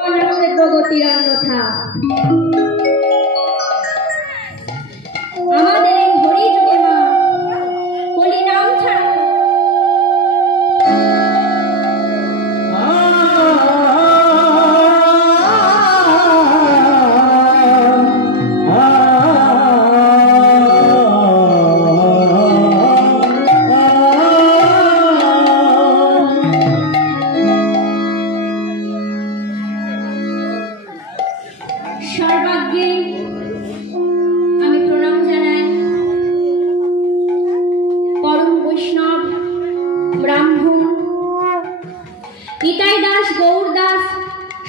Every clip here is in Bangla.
প্রগতির অন্যথা আমাদের এই হরি যুগে মা বলি নাম ছাড়া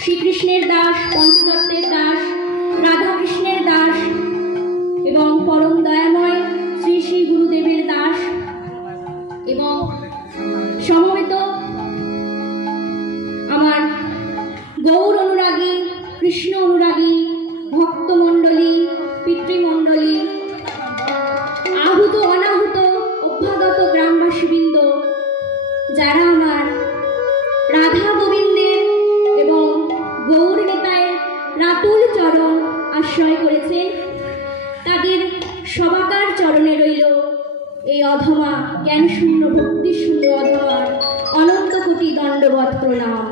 শ্রীকৃষ্ণের দাস, পঞ্চতত্ত্বের দাস, রাধাকৃষ্ণের দাস এবং পরম দয়াময় শ্রী শ্রী গুরুদেবের দাস এবং সমবেত আমার গৌর অনুরাগী, কৃষ্ণ অনুরাগী ভক্তমণ্ডলী, পিতৃমণ্ডলী, আহুত অনাহুত অভ্যাগত গ্রামবাসীবৃন্দ, যারা আমার রাধা গোবিন্দের এবং গৌর নিতাইয়ের রাতুল চরণ আশ্রয় করেছেন, তাদের সবাকার চরণে রইল এই অধমা জ্ঞান শূন্য ভক্তি শূন্য অধমার অনন্ত কোটি দণ্ডবৎ প্রণাম।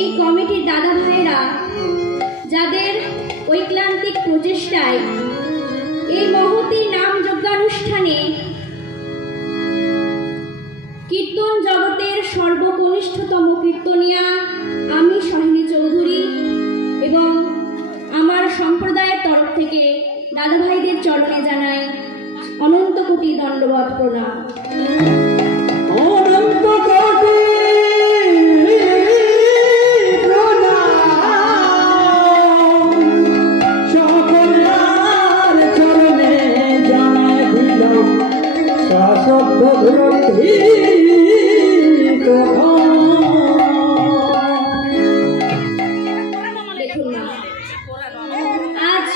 এই কমিটির দাদা ভাইরা যাদের ঐক্লান্তিক প্রচেষ্টায় এই মহতী নাম যজ্ঞানুষ্ঠানে কীর্তন জগতের সর্বকনিষ্ঠতম কীর্তনিয়া আমি সোহিনী চৌধুরী এবং আমার সম্প্রদায়ের তরফ থেকে দাদা ভাইদের চরণে জানাই অনন্ত কোটি দণ্ডবৎ প্রণাম। আজ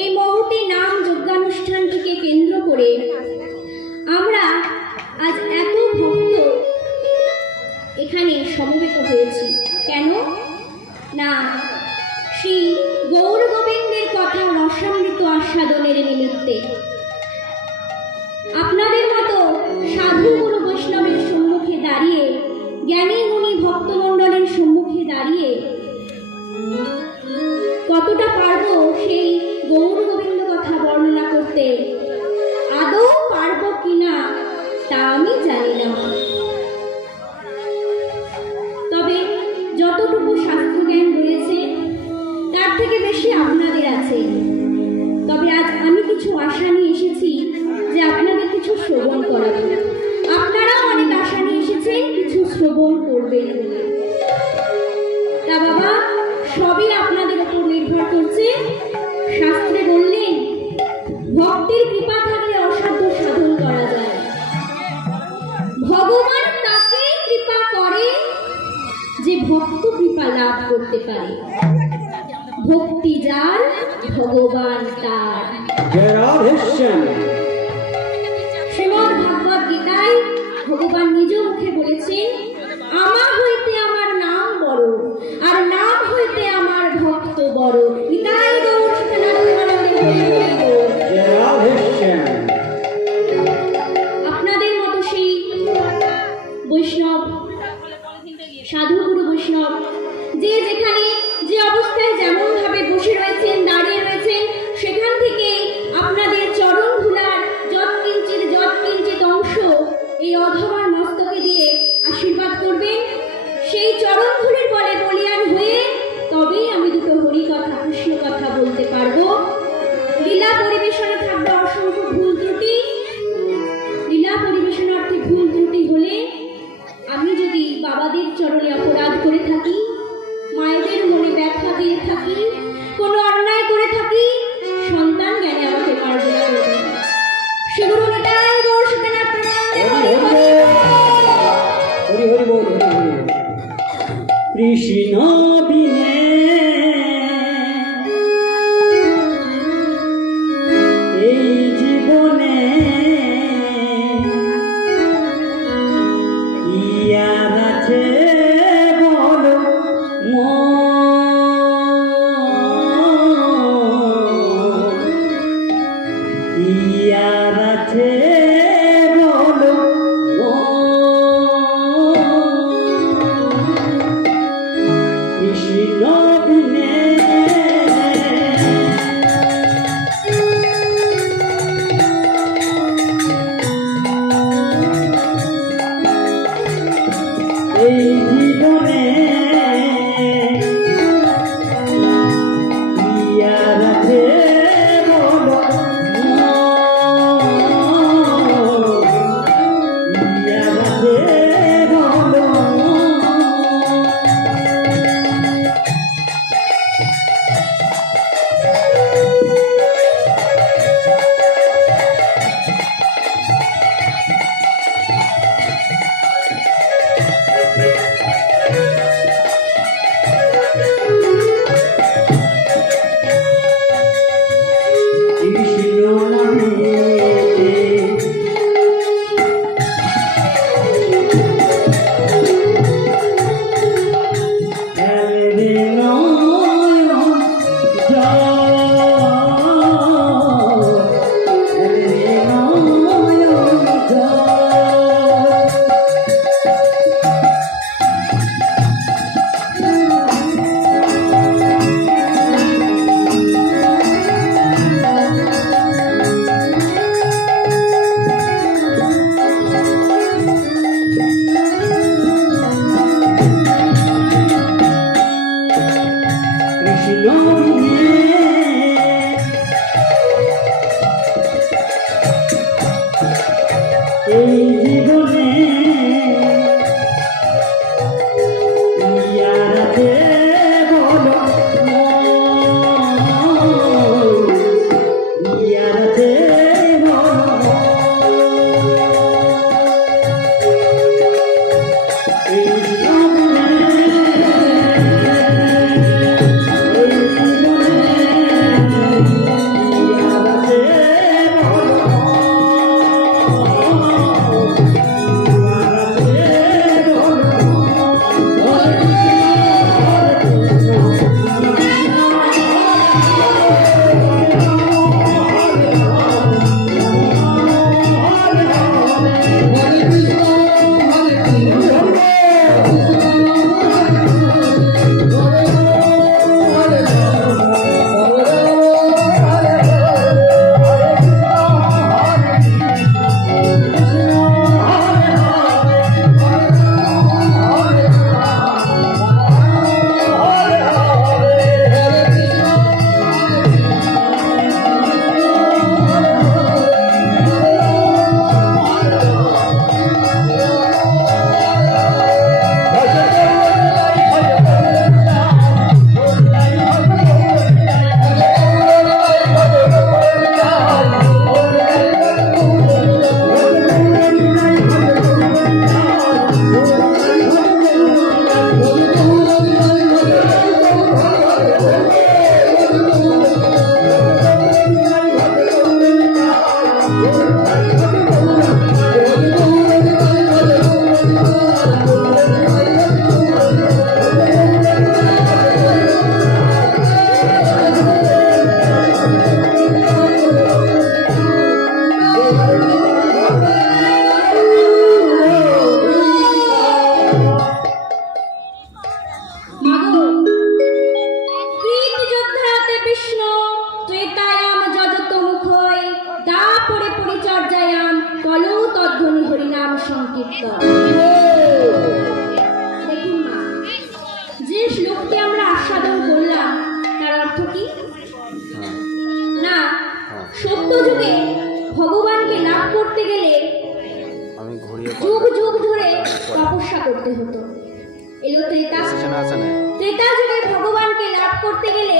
এই মহতী নাম যজ্ঞানুষ্ঠানটিকে কেন্দ্র করে আমরা আজ এত ভক্ত এখানে সমবেত হয়েছি কেন না, শ্রী গৌর গোবিন্দের কথা রসামৃত আস্বাদনের নিমিত্তে। আপনাদের মতো সাধু গুরু বৈষ্ণবের সম্মুখে দাঁড়িয়ে, জ্ঞানী গুণী ভক্তমণ্ডলের সম্মুখে দাঁড়িয়ে কতটা পারবো সেই গৌর গোবিন্দ কথা বর্ণনা করতে, আদৌ পারবো কিনা তা আমি জানি না, তবে যতটুকু শাস্ত্রজ্ঞান রয়েছে তার থেকে বেশি আপনাদের আছে। তবে আজ আমি কিছু আশা নিয়ে এসেছি যে আপনাদের কিছু শ্রবণ করাবো। আপনারাও অনেক আশা নিয়ে এসেছেন কিছু শ্রবণ করবেন। তা বাবা, সবই আপনাদের উপর নির্ভর করছে। শাস্ত্রে বললেন ভক্তির কৃপা থাকলে অসাধ্য সাধন করা যায়। ভগবান তাকে কৃপা করে যে ভক্ত কৃপা লাভ করতে পারে। ভক্তি যার ভগবান তার। শ্রীমদ্ ভাগবত গীতায় ভগবান অধমার মস্তকে দিয়ে আশীর্বাদ করবেন। সেই চরণ ধুলির বলে বলিয়ান হয়ে তবেই আমি দুটো হরি কথা কৃষ্ণ কথা বলতে পারবো। লীলা পরিবেশনে থাকবে অসংখ্য ভুল ত্রুটি। লীলা পরিবেশন অর্থে ভুল ত্রুটি হলে আমি যদি বাবাদের চরণে অপরাধ করে থাকি, মায়েদের মনে ব্যথা দিয়ে থাকি, কোনো অন্যায় করে থাকি, সন্তান জ্ঞানে আমাকে মার্জনা করবে। সেগুলো নিতাই গৌর সুতেনাথ প্রণাম। কীর্তন। দেখুন মা, যে শ্লোকটি আমরা আস্বাদন করলাম তার অর্থ কি না, সত্য যুগে ভগবানকে লাভ করতে গেলে যুগ যুগ ধরে তপস্যা করতে হতো। এলো ত্রেতা যুগে ভগবানকে লাভ করতে গেলে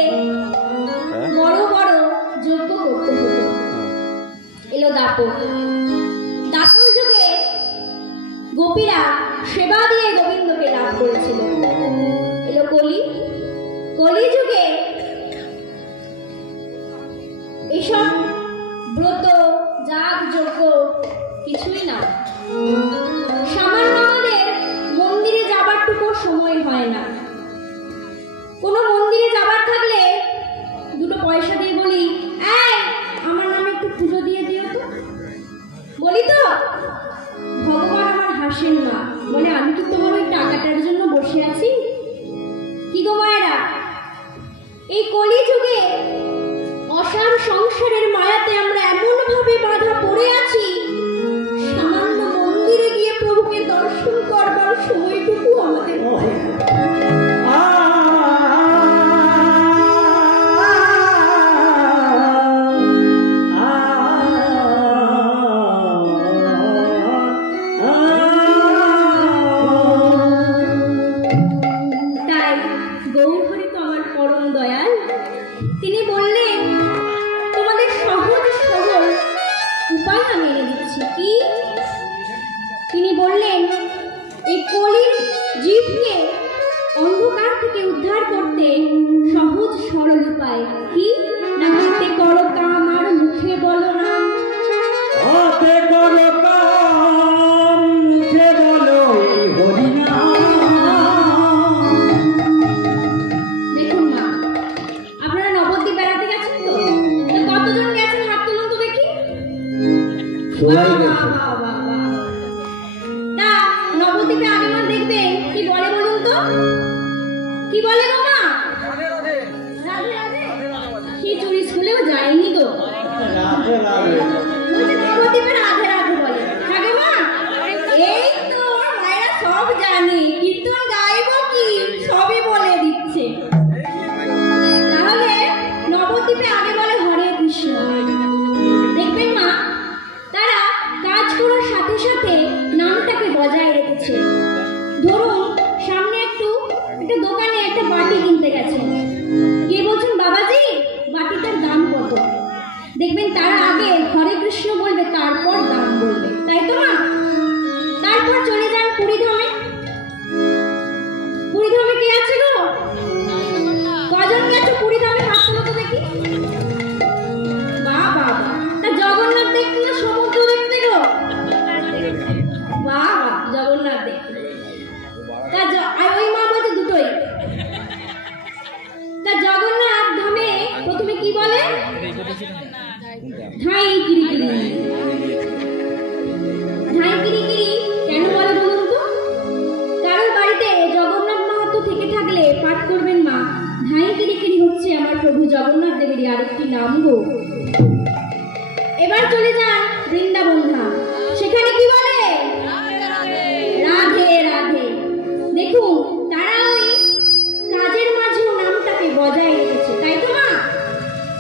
বড় বড় যজ্ঞ করতে হতো। এলো দাপর যুগে গোপীরা সেবা দিয়ে গোবিন্দকে লাভ করেছিল। এলো কলি যুগে এসব ব্রত যাগ যজ্ঞ কিছুই না। সামান্য আমাদের মন্দিরে যাবার টুকু সময় হয় না। কোনো মন্দিরে যাবার থাকলে দুটো পয়সা দিয়ে বলি, এই আমার নামে একটু পুজো দিয়ে দিও তো, বলি তো ভগবান আমার হাসেন না, বলে আমি কি তোমার ওই টাকাটার জন্য বসে আছি? কি গো মায়েরা, এই কলি যুগে অসার সংসারের মায়াতে আমরা এমন ভাবে বাধা পড়ে আছি, সামান্য মন্দিরে গিয়ে প্রভুকে দর্শন করবার সময়টুকু আমাদের হয় না। তাই গৌরহরি তো আমার পরম দয়াল, তিনি বললেন তোমাদের সহজ সরল উপায় আমি এনে দিচ্ছি। কি? তিনি বললেন এই কলির জীবকে অন্ধকার থেকে উদ্ধার করতে সহজ সরল উপায় কি না, হাতে করো কাম আর মুখে বলো না। হাতে করো কাম মুখে বলো হরি নাম। দেখুন মা, আপনারা নবদ্বীপ বেড়াতে গেছেন তো? কতজন গেছেন হাত তুলুন তো দেখি। তা নবদ্বীপে আগমন দেখবেন কি বলে বলুন তো? কি বলে গো মা? রাধে রাধে। খিচুড়ি স্কুলেও যায়নি গো, নবদ্বীপে রাধে রাধে বলে। আগে মা, এই তো আমার মায়েরা সব জানে, কীর্তন গাইবো কি সবই বলে দিচ্ছে। তাহলে নবদ্বীপে আগে বলে হরে কৃষ্ণ। দেখবেন মা, তারা কাজ করার সাথে সাথে নামটাকে বজায় রেখেছে। ধরুন সামনে একটা দোকানে একটা বাটি কিনতে গেছেন, গিয়ে বলছেন বাবাজি বাটিটার দাম কত? দেখবেন তারা আগে হরে কৃষ্ণ বলবে, তারপর দাম বলবে, তাই তো মা? তারপর চলে যান পুরীধামে। পুরীধামে কে আছে গো? কজন গেছো পুরীধামে? হাত তোলো তো দেখি। বাহ বাহ, তা জগন্নাথ দেখতে না সমুদ্র দেখতে গো? বাহ বাহ, জগন্নাথ দেখতে। তা ওই মা বলছে দুটোই। তা জগন্নাথ ধামে প্রথমে কি বলে? ধাই কিরি কিরি। ধাই কিরি কিরি কেন বলে বলুন তো? কারোর বাড়িতে জগন্নাথ মাহাত্ম্য থেকে থাকলে পাঠ করবেন মা, ধাই কিরি কিরি হচ্ছে আমার প্রভু জগন্নাথ দেবেরই আরেকটি নাম গো। এবার চলে যান বৃন্দাবন ধাম, সেখানে কি বলে? রাধে রাধে। দেখুন তারা ওই কাজের মাঝেও নামটাকে বজায় রেখেছে, তাই তো মা?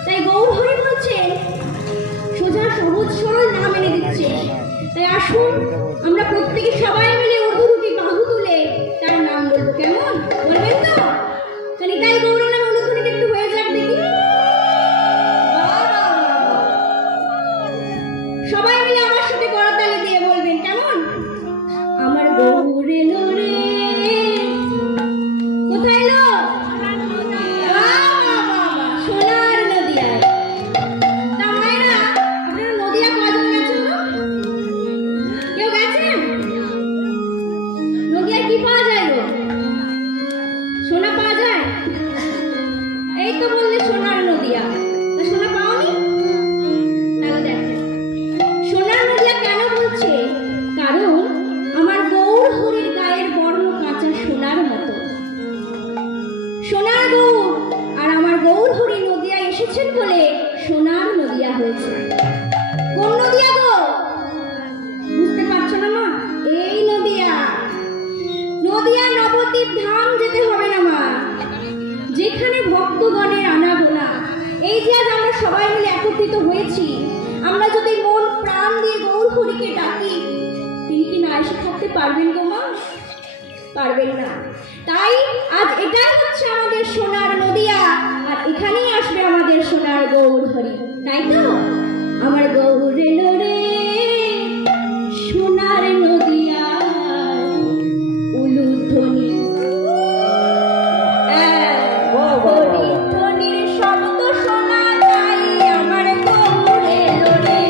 তাই গৌরহরি বলছে সোজা সহজ সরল নাম এনে দিচ্ছে। তাই আসুন আমরা প্রত্যেকে সবাই মিলে উর্ধুরুটি বাহু তুলে তার নাম বলবো, কেমন? বলবেন তো? তাই গৌর নাম উর্ধুরুটি একটু হয়ে যাক দেখি। সবাই মিলে আমার সাথে করতালি দিয়ে বলবেন, কেমন? আমার গৌর এলো রে। কোথায় এলো? সোনার নদিয়ায়। তা মায়েরা, আপনারা নদিয়া কজন গেছেন? কেউ গেছেন? নদিয়ায় কি পাওয়া যায় গো? সোনা পাওয়া যায়? এই তো বললে সোনার নদিয়া, তা সোনা পাওনি? তাহলে দেখো সোনার নদিয়া কেন বলছে, কারণ আমার গৌর হরির গায়ের বর্ণ কাঁচা সোনার মতো। সোনার গৌর আর আমার গৌর হরি নদিয়া এসেছেন বলে সোনার নদিয়া হয়েছে। কোন নদিয়া গো? বুঝতে পারছো না মা? এই আমাদের ধাম যেতে হবে না মা, যেখানে ভক্তগণের আনাগোনা। এই যে আজ আমরা সবাই মিলে একত্রিত হয়েছি, আমরা যদি মন প্রাণ দিয়ে গৌর হরিকে ডাকি, তিনি কি না এসে থাকতে পারবেন গো মা? পারবেন না। তাই আজ এটাই হচ্ছে আমাদের সোনার নদিয়া, আর এখানেই আসবে আমাদের সোনার গৌর হরি, তাই তো? আমার গৌর এলো রে সোনার নদিয়া, উলুধ্বনি হরিধ্বনির শব্দ শোনা যায়, আমার গৌর এলো রে।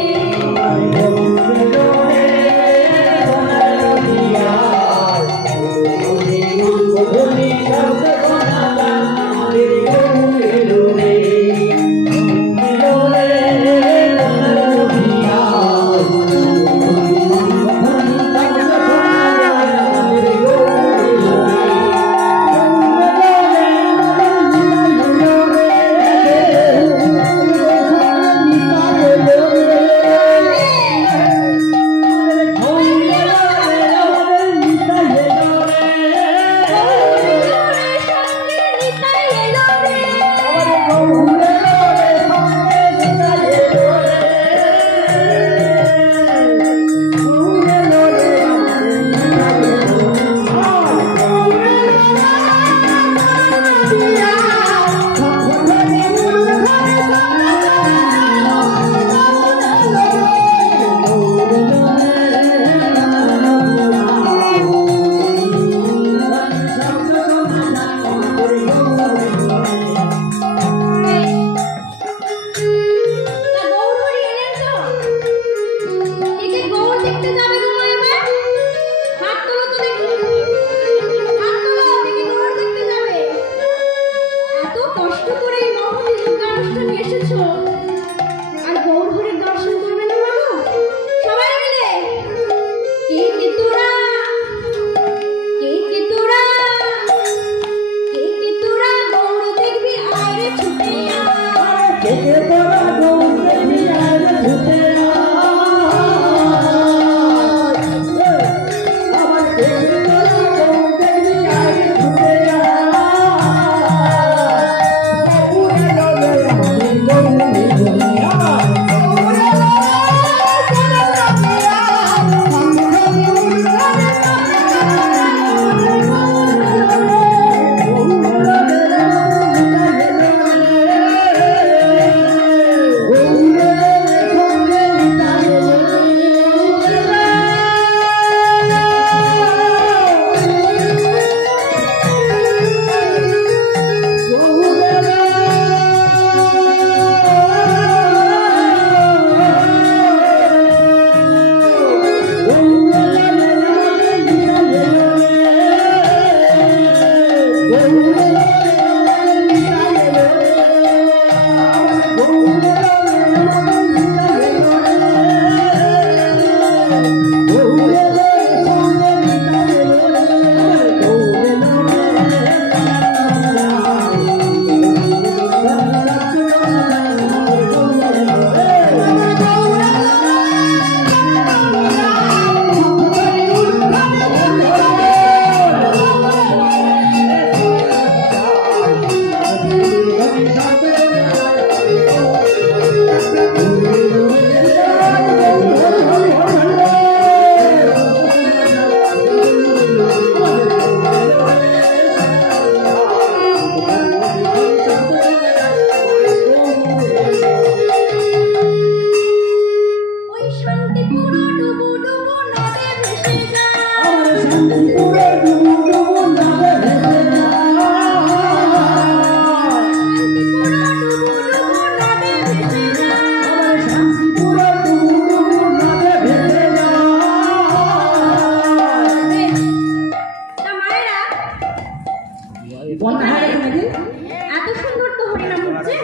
এত সুন্দর তো হরিনাম হচ্ছে।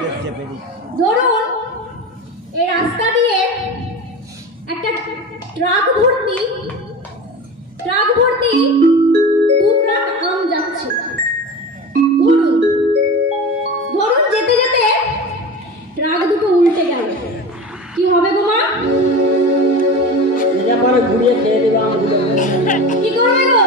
ধরুন এই রাস্তা দিয়ে একটা ট্রাক ভর্তি 2 ট্রাক আম যাচ্ছে। ধরুন যেতে যেতে ট্রাক দুটো উল্টে গেল, কি হবে গো মা? ঘুরিয়ে খেয়ে দেবে আমগুলো। কি করবে গো?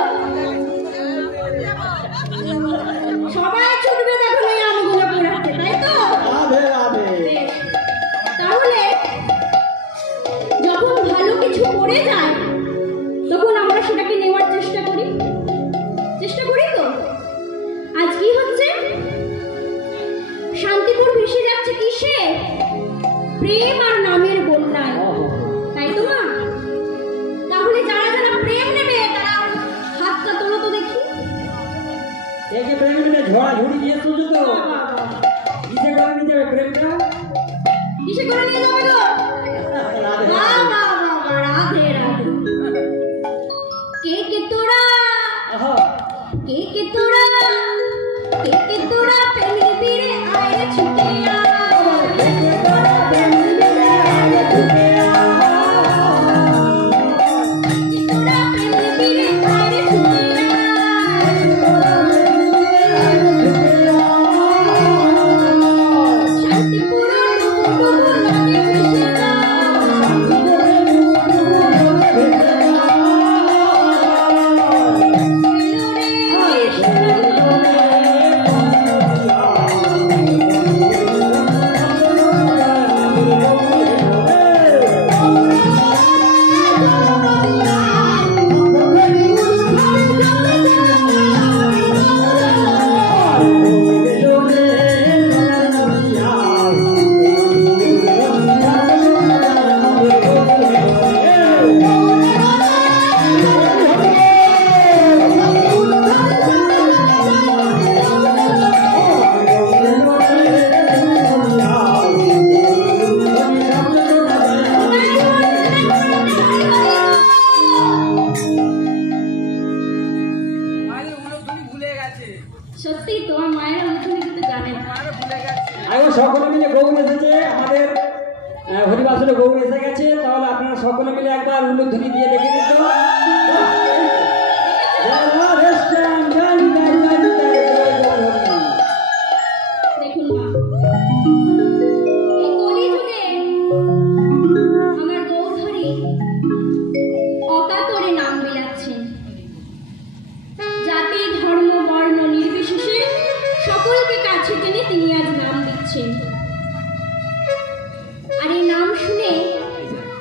দেখে প্রেমে ঝড়া ঝুড়ি নিয়ে এসেছো তো কিসে করে নিয়ে যাবে প্রেমটা? কিসে করে নিয়ে যাবে গো? বাহ বাহ বাহ, রাধে রাধে। কে কে তোরা, কে কে তোরা, কে কে তোরা প্রেমে বীরে আয় ছুটে আয়, কে কে তোরা প্রেমে বীরে আয় ছুটে সত্যি তোমার মায়ের অনুভূতি কিন্তু জানেন। সকলে মিলে গৌর এসেছে, আমাদের হরিবাসনে গৌর এসে গেছে। তাহলে আপনারা সকলে মিলে একবার উলুধ্বনি দিয়ে দেখে দিত। দেখুন মা, এই কলিযুগে আমার গৌরহরি অকাতরে নাম বিলাচ্ছেন। জাতি ধর্ম বর্ণ নির্বিশেষে সকলকে কাছে টেনে তিনি আজ নাম দিচ্ছেন। আর এই নাম শুনে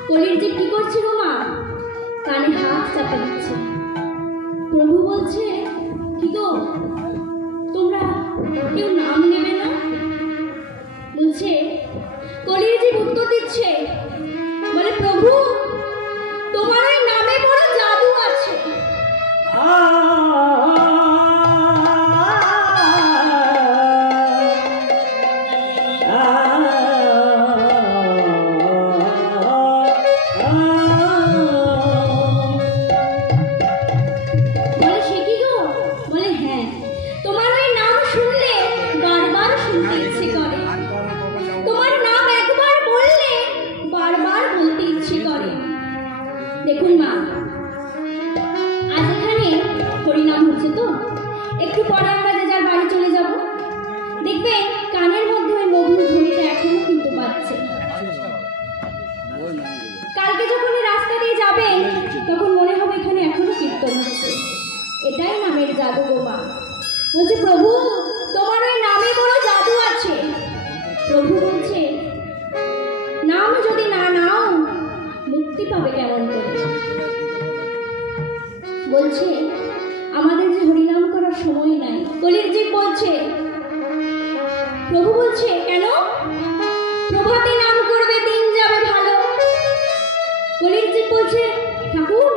কলির যে কি করছে গো মা, কানে হাত চাপে দিচ্ছে। প্রভু বলছে, কি গো তোমরা কেউ নাম নেবে না? বলছে, কলির যে উত্তর দিচ্ছে, বলে প্রভু তোমার এই নামে বড় জাদু আছে। বলে সে কি গো? বলে হ্যাঁ, তোমার ওই নাম শুনলে বারবার শুনতে ইচ্ছে করে, তোমার নাম একবার বললে বারবার বলতে ইচ্ছে করে। দেখুন মা, আজ এখানে হরিনাম হচ্ছে তো, একটু পরে আমরা যে যার বাড়ি চলে যাব। দেখবে কানের মধ্যে ওই মধুর ধ্বনিটা এখনো কিন্তু বাজছে। কালকে যখন এই রাস্তা দিয়ে যাবেন তখন মনে হবে এখানে এখনো কীর্তন হচ্ছে। এটাই নামের জাদু গো মা। বলছে প্রভু তোমার ওই নামে বড় জাদু আছে। প্রভু বলছে, নাম যদি না নাও মুক্তি পাবে কেমন করে? বলছে আমাদের যে হরিনাম করার সময় নাই। কলির জীব বলছে, প্রভু বলছে কেন? প্রভাতে নাম করবে দিন যাবে ভালো। কলির জীব বলছে, ঠাকুর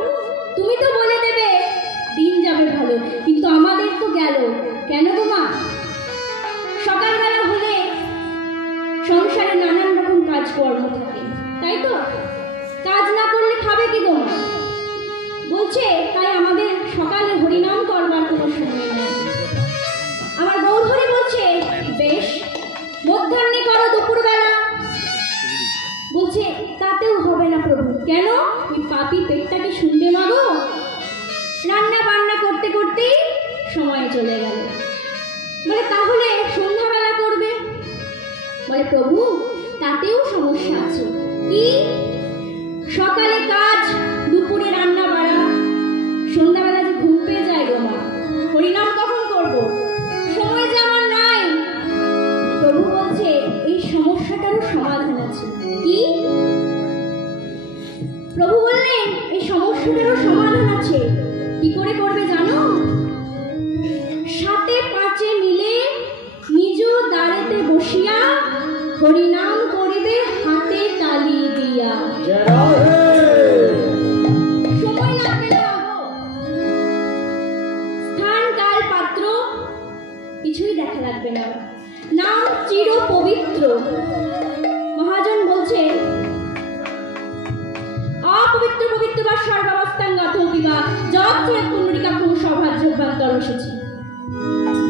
তুমি তো বলে দেবে দিন যাবে ভালো, কিন্তু আমাদের তো গেল। কেন গো মা? সকালবেলা হলে সংসারে নানান রকম কাজকর্ম থাকে, তাই তো? কাজ না করলে খাবে কি গো মা? বলছে তাই আমাদের সকালে হরিনাম করবার কোনো সময় নেই। আমার গৌরহরি বলছে, বেশ মধ্যাহ্নে করো দুপুরবেলা। বলছে তাতেও হবে না প্রভু। কেন? ওই পাপি পেটটাকে শুনবে মা গো। রান্না বান্না করতে করতেই সময় চলে গেল। বলে তাহলে সন্ধ্যাবেলা করবে। বলে প্রভু তাতেও সমস্যা আছে। কি? সকালে কাজ, দুপুরে রান্না বাড়া, সন্ধ্যাবেলা যে ঘুম পেয়ে যায় গো মা, হরিনাম কখন করবো? সময় যে আমার নাই। প্রভু বলছে এই সমস্যাটারও সমাধান আছে। কি? প্রভু বললেন এই সমস্যাটারও সমাধান আছে। কি করে করবে জানো? সাথে পাঁচে মিলে নিজ দ্বারেতে বসিয়া হরিনাম করিবে হাতে তালি দিয়া। সময় লাগবে না। স্থান কাল পাত্র কিছুই দেখা লাগবে না। নাম চির পবিত্র। মহাজন বলছে অপবিত্র পবিত্র বা সর্বাবস্থাঙ্গত বিবাহ যত্র পুণ্ডরিকাক্ষং সৌভাজ্যবান্তর এসেছে।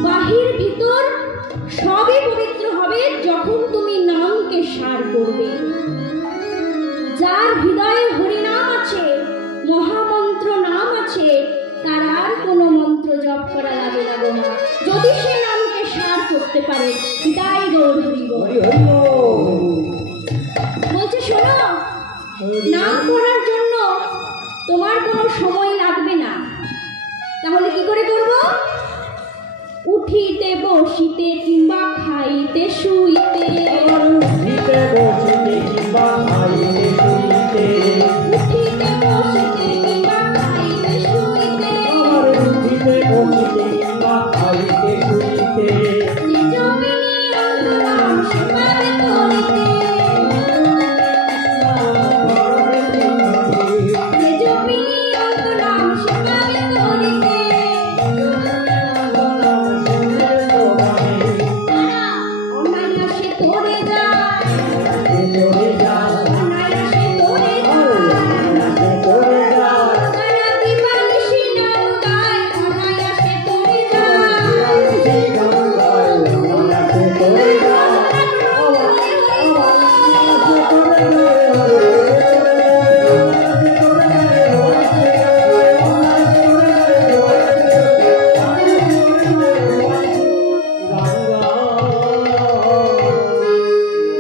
বাহির ভিতর সবই পবিত্র হবে যখন তুমি নামকে সার করবে। যার হৃদয়ে হরিনাম আছে, মহামন্ত্র নাম আছে, তার আর কোনো মন্ত্র জপ করা লাগে না গো মা, যদি সে নামকে সার করতে পারে। তাই গৌর হরি বল। বলছে শোনো, নাম করার জন্য তোমার কোনো সময় লাগবে না। তাহলে কি করে করব? উঠিতে বসিতে কিংবা খাইতে শুইতে, উঠিতে বসিতে কিংবা খাইতে শুইতে, উঠিতে বসিতে কিংবা খাইতে শুইতে, উঠিতে বসিতে কিংবা খাইতে শুইতে, যে জমিনি অন্তরাম সেবাবে করিতে, যে জমিনি অন্তরাম সেবাবে করিতে, অনায়াসে তোরে যায়, অনায়াসে তোরে যায়, সারা দিবানিশি নাম গায়, অনায়াসে তোরে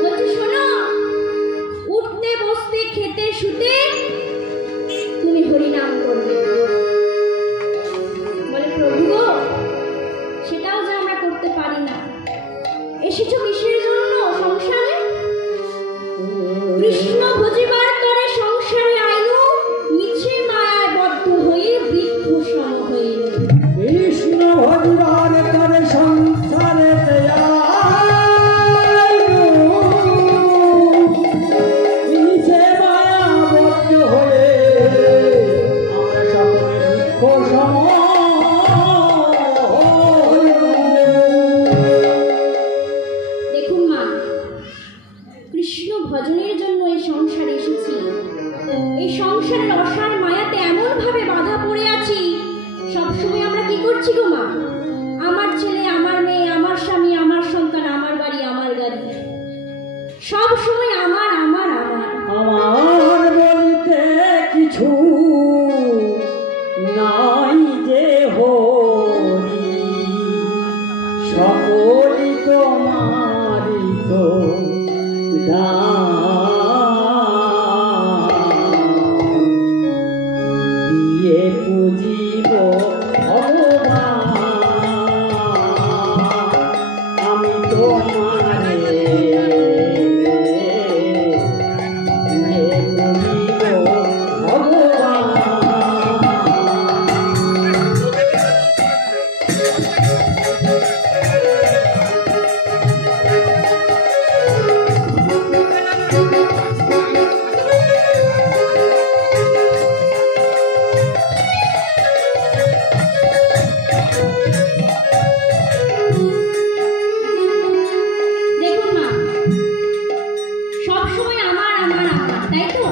বলছে শোনো, উঠতে বসতে খেতে শুতে তুমি হরিনাম করবে। বলে প্রভু গো, সেটাও যে আমরা করতে পারি না। এসেছো কিসের জন্য সংসারে? কৃষ্ণ ভজিবার তরে সংসারে আইনু, মিছে মায়ায় বদ্ধ হয়ে বৃদ্ধ সম হয়ে। কৃষ্ণ ভগবান তরে সংসারে নিচে মায়াবদ্ধ হয়ে আমরা সকলে বৃক্ষ সম। দেখুন মা, কৃষ্ণ ভজনের জন্য এই সংসারে এসেছি। এই সংসারের অসার মায়াতে এমন ভাবে বাধা পড়ে আছি, সবসময় আমরা কি করছি গো মা? আমার ছেলে, আমার মেয়ে, আমার স্বামী, আমার সন্তান, আমার বাড়ি, আমার গাড়ি, সব সময় আমার আমার আমার। আমার বলিতে কিছু নাই যে হরি, সকলই তোমারই তো দান। দিয়ে পুজিব ভগবান, আমি তোমারে দিয়ে পুজিব ভগবান। দেখুন মা, সব সময় আমার আমার আমার, তাই তো?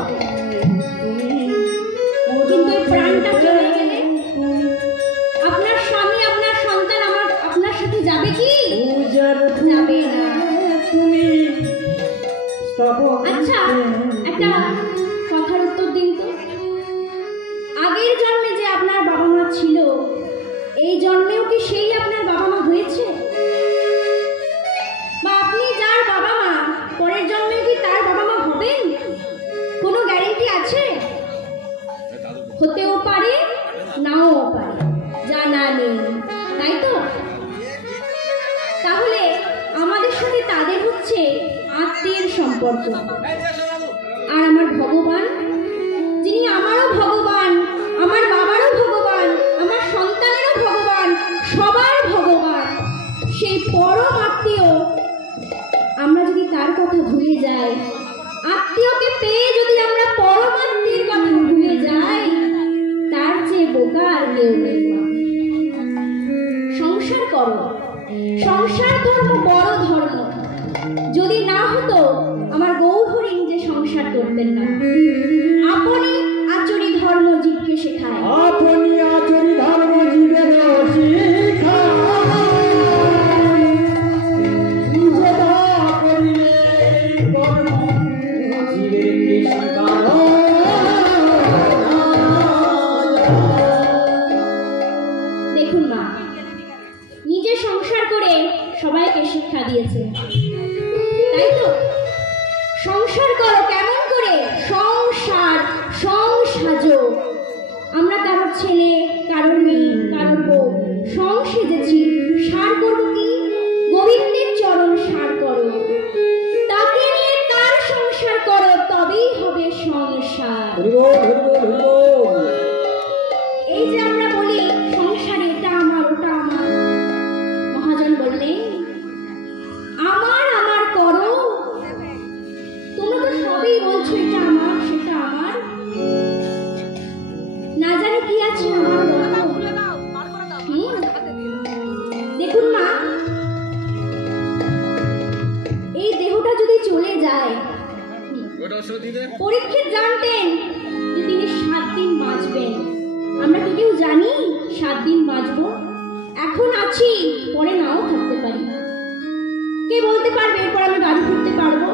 কিন্তু এই প্রাণটা চলে গেলে আপনার স্বামী, আপনার সন্তান আমার আপনার সাথে যাবে কি? যাবে না। আচ্ছা, একটা কথার উত্তর দিন তো। আগের জন্মে যে আপনার বাবা মা ছিল, এই জন্মেও কি সেই আপনার বাবা মা হয়েছে? বা আপনি যার বাবা মা, পরের জন্মে কি তার বাবা মা হবেন? কোনো গ্যারেন্টি আছে? হতেও পারে, নাও পারে, জানা নেই, তাই তো? তাহলে আমাদের সাথে তাদের হচ্ছে আত্মীয়ের সম্পর্ক। আর আমার ভগবান, যিনি আমারও ভগবান, আমার বাবারও ভগবান, আমার সন্তানেরও ভগবান, সবার ভগবান, সেই পরম আত্মীয়, আমরা যদি তার কথা ভুলে যাই, আত্মীয়কে পেয়ে যদি আমরা পরম আত্মীয়ের কথা ভুলে যাই, তার চেয়ে বোকা আর কেউ নেই। সংসার করো, সংসার ধর্ম বড় ধর্ম। যদি না হতো আমার গৌহরিণ যে সংসার করতেন না। আপনি আচরি ধর্ম জীবকে শেখায়। আপনি আচরি ধর্ম জীবের শিখায়। যেটা করিলে কর্ম জীবের শিখায়। দেখুন মা, নিজে সংসার করে সবাইকে শিক্ষা দিয়েছে, তাই তো? সংসার করো কেমন করে? সংসার সংসাজো। আমরা কারোর ছেলে, কারোর মেয়ে, কারোর বউ সেজেছি। সার করবো কি? গোবিন্দের চরণ সার করো, তাকে নিয়ে তার সংসার করো, তবেই হবে সংসার। এই যে আমরা বলি সংসারে এটা আমার, ওটা আমার, মহাজন বললেন আমার আমার করো। তোমরা তো সবই বলছো এটা আমার, সেটা আমার, না জানি কি আছে আমার বলো। দেখুন মা, এই দেহটা যদি চলে যায়, পরীক্ষিত জানতেন যে তিনি 7 দিন বাঁচবেন। আমরা কি কেউ জানি 7 দিন বাঁচবো? এখন আছি, পরে নাও থাকতে পারি। কে বলতে পারবে এরপর আমি বাড়ি ফিরতে পারবো?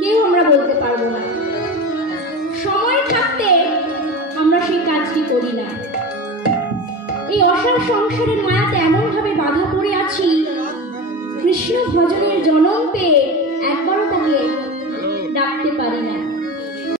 কেউ আমরা বলতে পারবো না। সময় থাকতে আমরা সেই কাজটি করি না। এই অসার সংসারের মায়াতে এমন ভাবে বাধা পড়ে আছি, কৃষ্ণ ভজনের জনম পেয়ে একবারও তাকে ডাকতে পারি না।